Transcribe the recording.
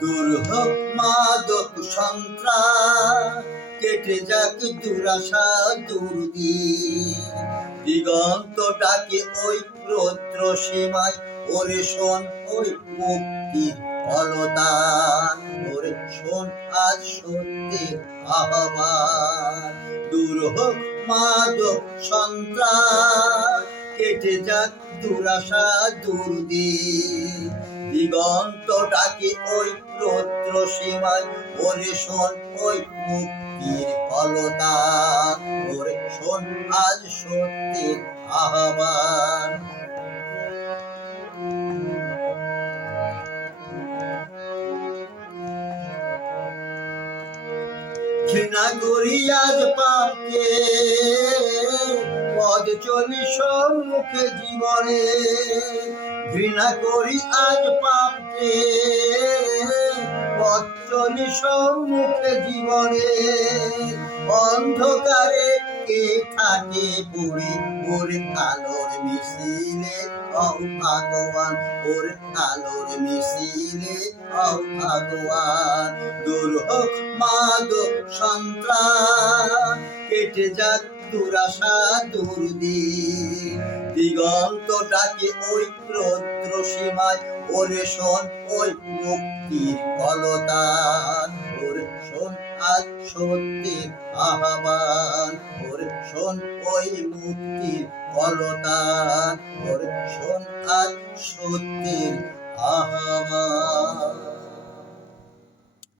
দূর হোক মাদক সন্ত্রাস, কেটে যাক দুরাশা দুর্দিন। দিগন্ত ডাকে ওই রৌদ্র সীমায়, ওরে শোন ওই মুক্তির অলতান, ওরে শোন আজ সত্যের আহ্বান। দূর হোক মাদক সন্ত্রাস, কেটে যাক দুরাশা দুর্দিন। দিগন্ত ডাকে ওই রৌদ্র সীমায়, ওরে শোন ওই মুক্তির অলতান, ওরে শোন আজ সত্যের আহ্বান। ঘৃণা করি আজ পাপকে, পদ চলি সম্মুখে জীবনে। ঘৃণা করি আজ পাপকে, পদ চলি সম্মুখে জীবনে। অন্ধকারে কে থাকে পড়ে, ওরে আলোর মিছিলে হও ভগবান, ওরে আলোর মিছিলে হও ভগবান। দূর হোক মাদক সন্ত্রাস, কেটে যাক দুরাশা দুর্দিন। দিগন্ত ডাকে ওই রৌদ্র সীমায়, ওরে শোন ওই মুক্তির অলতান, ওরে শোন আজ সত্যের আহ্বান, ওরে শোন ওই মুক্তির অলতান, ওরে শোন আজ সত্যের আহ্বান।